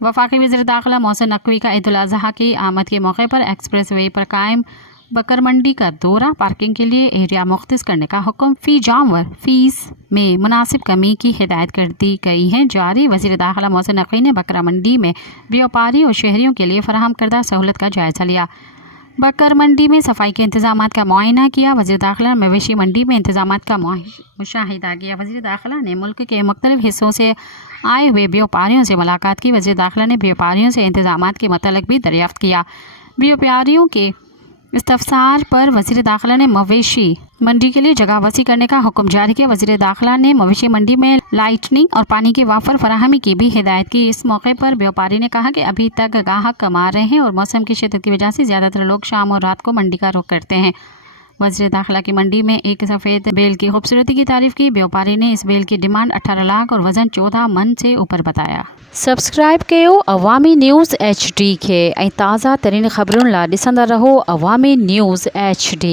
वफाकी वज़ीर दाखिला मोहसिन नकवी का ईद उल अज़हा की आमद के मौके पर एक्सप्रेस वे पर कायम बकर मंडी का दौरा, पार्किंग के लिए एरिया मुख्तस करने का हुक्म, फी जानवर फीस में मुनासिब कमी की हिदायत कर दी गई है जारी। वज़ीर दाखिला मोहसिन नकवी ने बकरा मंडी में व्यापारी और शहरियों के लिए फराहम करदा सहूलत का जायज़ा लिया। बकर मंडी में सफाई के इंतजामात का मुआयना किया। वज़ीर दाखिला ने मवेशी मंडी में इंतजामात का मुशाहिदा किया। वज़ीर दाखिला ने मुल्क के मुख्तलिफ हिस्सों से आए हुए व्यापारियों से मुलाकात की। वज़ीर दाखिला ने व्यापारियों से इंतजामात के मतलब भी दरियाफ्त किया। व्यापारियों के इस्तफसार पर वज़ीर दाखिला ने मवेशी मंडी के लिए जगह वसी करने का हुक्म जारी किया। वज़ीर दाखिला ने मवेशी मंडी में लाइटनिंग और पानी की वाफर फराहमी की भी हिदायत की। इस मौके पर व्यापारी ने कहा कि अभी तक गाहक कमा रहे हैं और मौसम की शिद्दत की वजह से ज़्यादातर लोग शाम और रात को मंडी का रुख करते हैं। वज़ीर दाखिला की मंडी में एक सफ़ेद बेल की खूबसूरती की तारीफ की। व्यापारी ने इस बेल की डिमांड 18 लाख और वज़न 14 मन से ऊपर बताया। सब्सक्राइब कयो अवामी न्यूज़ HD के ऐं ताज़ा तरीन ख़बरुनि लाइ ॾिसंदा रहो अवामी न्यूज़ HD।